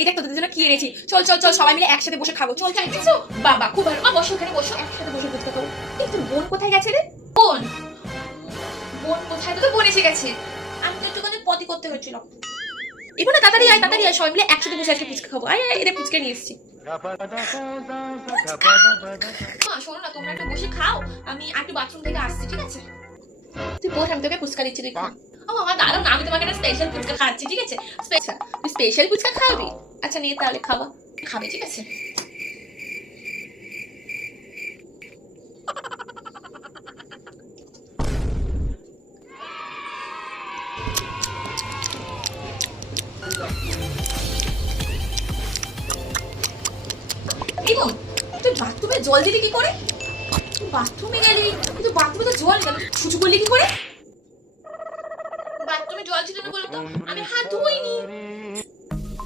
এইটা তোদের জন্য কি এনেছি। চল চল চল সবাই মিলে একসাথে বসে খাবো। চল চল। বাবা খুব ভালো। বসো ওখানে বসো, একসাথে বসে ফুচকা খাবো। এই তোর বোন কোথায় গেছে রে? বোন বোন কোথায়? তো বোন এসে গেছে। আমি তো একটুখানি পটি করতে হয়েছিল। এবার না তাড়াতাড়ি আয় তাড়াতাড়ি আয়, সবাই মিলে একসাথে বসে আজকে ফুচকা খাবো। আয় আয় এটা ফুচকা নিয়ে এসেছি। মা শোনো না, তোমরা একটু বসে খাও, আমি একটু বাথরুম থেকে আসছি, ঠিক আছে? তুই বস, আমি তোকে ফুচকা দিচ্ছি, তুই খা। ও আমার দাঁড়াও না, আমি তোমাকে একটা স্পেশাল ফুচকা খাচ্ছি, ঠিক আছে? স্পেশাল, তুই স্পেশাল ফুচকা খাবি? আচ্ছা নিয়ে তাহলে খাওয়া খাবে, ঠিক আছে? এই বোন, তুই বাথরুমে জল দিলি কি করে? তুই বাথরুমে গেলি কিন্তু বাথরুমে তো জল গেল, ছুঁচু করলি কি করে? বাথরুমে জল ছিল না বলতো, আমি হাত ধুইনি।